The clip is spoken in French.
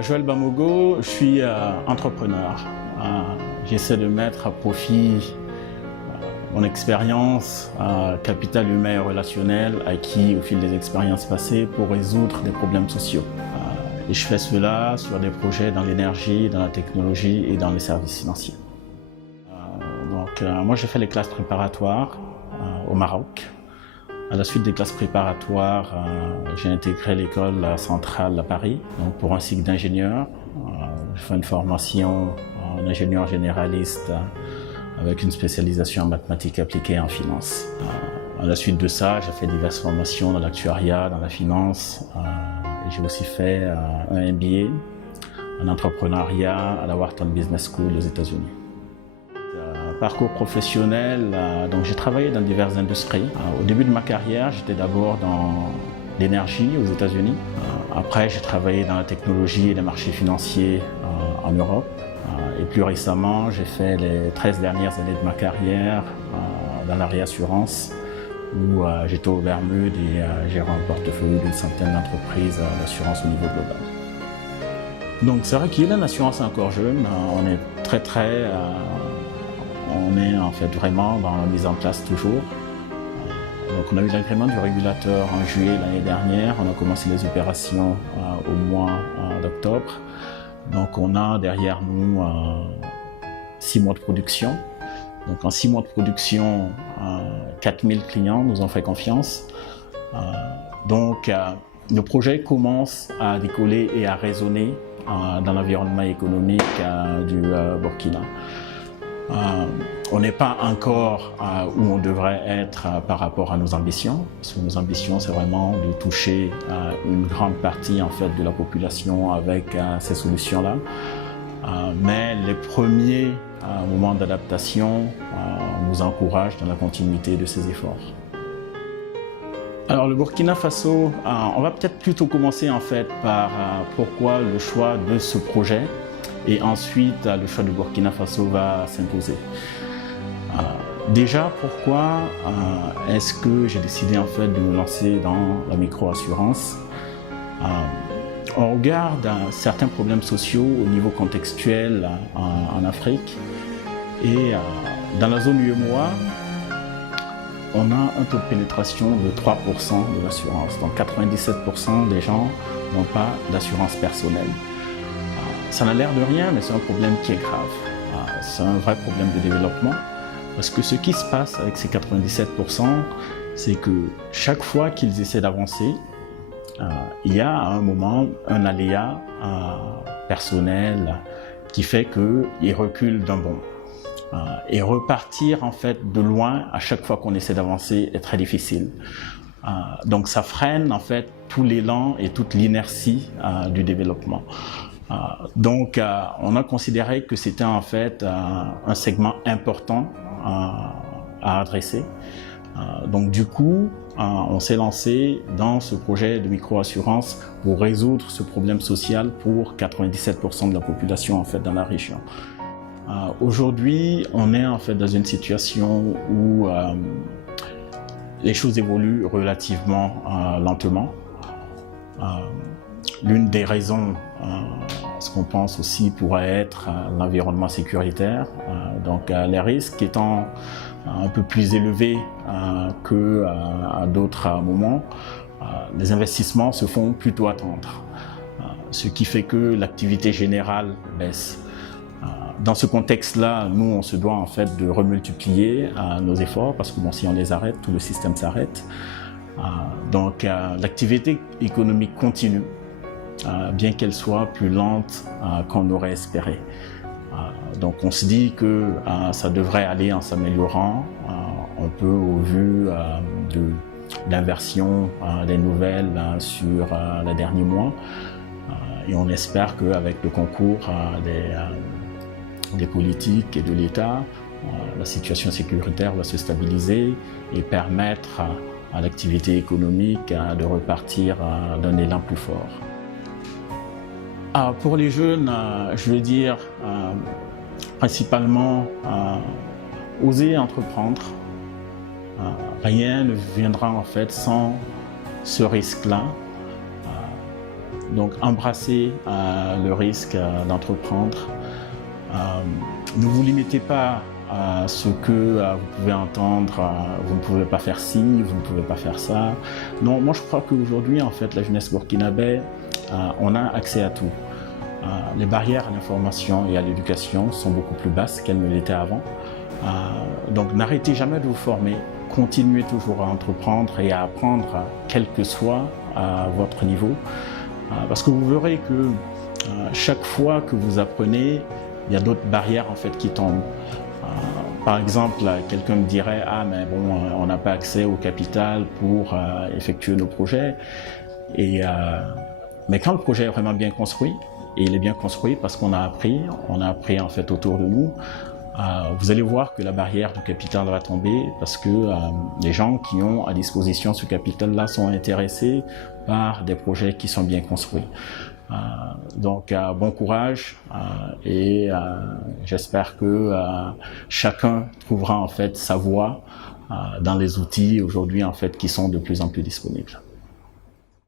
Joël Bamogo, je suis entrepreneur. J'essaie de mettre à profit mon expérience, capital humain et relationnel acquis au fil des expériences passées pour résoudre des problèmes sociaux. Et je fais cela sur des projets dans l'énergie, dans la technologie et dans les services financiers. Moi j'ai fait les classes préparatoires au Maroc. À la suite des classes préparatoires, j'ai intégré l'école centrale à Paris pour un cycle d'ingénieur. J'ai fait une formation en ingénieur généraliste avec une spécialisation en mathématiques appliquées et en finance. À la suite de ça, j'ai fait diverses formations dans l'actuariat, dans la finance. J'ai aussi fait un MBA en entrepreneuriat à la Wharton Business School aux États-Unis. Parcours professionnel, donc j'ai travaillé dans diverses industries. Au début de ma carrière, j'étais d'abord dans l'énergie aux États-Unis. Après, j'ai travaillé dans la technologie et les marchés financiers en Europe. Et plus récemment, j'ai fait les 13 dernières années de ma carrière dans la réassurance, où j'étais au Bermudes et gérant un portefeuille d'une centaine d'entreprises d'assurance au niveau global. Donc c'est vrai qu'il y a l'assurance encore jeune, on est on est en fait vraiment dans la mise en place toujours. Donc on a eu l'agrément du régulateur en juillet l'année dernière, on a commencé les opérations au mois d'octobre. Donc on a derrière nous 6 mois de production. Donc en 6 mois de production, 4000 clients nous ont fait confiance. Donc le projet commence à décoller et à résonner dans l'environnement économique du Burkina. On n'est pas encore où on devrait être par rapport à nos ambitions, parce que nos ambitions, c'est vraiment de toucher une grande partie en fait, de la population avec ces solutions-là. Mais les premiers moments d'adaptation nous encouragent dans la continuité de ces efforts. Alors le Burkina Faso, on va peut-être plutôt commencer en fait par pourquoi le choix de ce projet. Et ensuite, le choix du Burkina Faso va s'imposer. Déjà, pourquoi est-ce que j'ai décidé en fait de me lancer dans la micro-assurance? On regarde certains problèmes sociaux au niveau contextuel en Afrique. Et dans la zone UEMOA, on a un taux de pénétration de 3% de l'assurance. Donc 97% des gens n'ont pas d'assurance personnelle. Ça n'a l'air de rien, mais c'est un problème qui est grave. C'est un vrai problème de développement. Parce que ce qui se passe avec ces 97%, c'est que chaque fois qu'ils essaient d'avancer, il y a à un moment un aléa personnel qui fait qu'ils reculent d'un bond. Et repartir en fait de loin à chaque fois qu'on essaie d'avancer est très difficile. Donc ça freine en fait tout l'élan et toute l'inertie du développement. Donc, on a considéré que c'était en fait un segment important à adresser. Donc, du coup, on s'est lancé dans ce projet de micro-assurance pour résoudre ce problème social pour 97% de la population en fait dans la région. Aujourd'hui, on est en fait dans une situation où les choses évoluent relativement lentement. L'une des raisons, ce qu'on pense aussi pourrait être l'environnement sécuritaire, donc les risques étant un peu plus élevés qu'à d'autres moments, les investissements se font plutôt attendre, ce qui fait que l'activité générale baisse. Dans ce contexte-là, nous, on se doit en fait de remultiplier nos efforts parce que bon, si on les arrête, tout le système s'arrête. Donc l'activité économique continue. Bien qu'elle soit plus lente qu'on aurait espéré. Donc on se dit que ça devrait aller en s'améliorant. On peut, au vu de l'inversion des nouvelles sur les derniers mois, et on espère qu'avec le concours des politiques et de l'État, la situation sécuritaire va se stabiliser et permettre à l'activité économique de repartir d'un élan plus fort. Pour les jeunes, je veux dire principalement oser entreprendre. Rien ne viendra en fait sans ce risque-là. Donc embrassez le risque d'entreprendre. Ne vous limitez pas à ce que vous pouvez entendre, vous ne pouvez pas faire ci, vous ne pouvez pas faire ça. Non, moi je crois qu'aujourd'hui, en fait, la jeunesse burkinabé, on a accès à tout. Les barrières à l'information et à l'éducation sont beaucoup plus basses qu'elles ne l'étaient avant. Donc n'arrêtez jamais de vous former, continuez toujours à entreprendre et à apprendre, quel que soit votre niveau. Parce que vous verrez que chaque fois que vous apprenez, il y a d'autres barrières en fait qui tombent. Par exemple, quelqu'un me dirait « Ah, mais bon, on n'a pas accès au capital pour effectuer nos projets. » Mais quand le projet est vraiment bien construit, et il est bien construit parce qu'on a appris en fait autour de nous, vous allez voir que la barrière du capital va tomber parce que les gens qui ont à disposition ce capital-là sont intéressés par des projets qui sont bien construits. Donc bon courage et j'espère que chacun trouvera en fait sa voie dans les outils aujourd'hui en fait qui sont de plus en plus disponibles.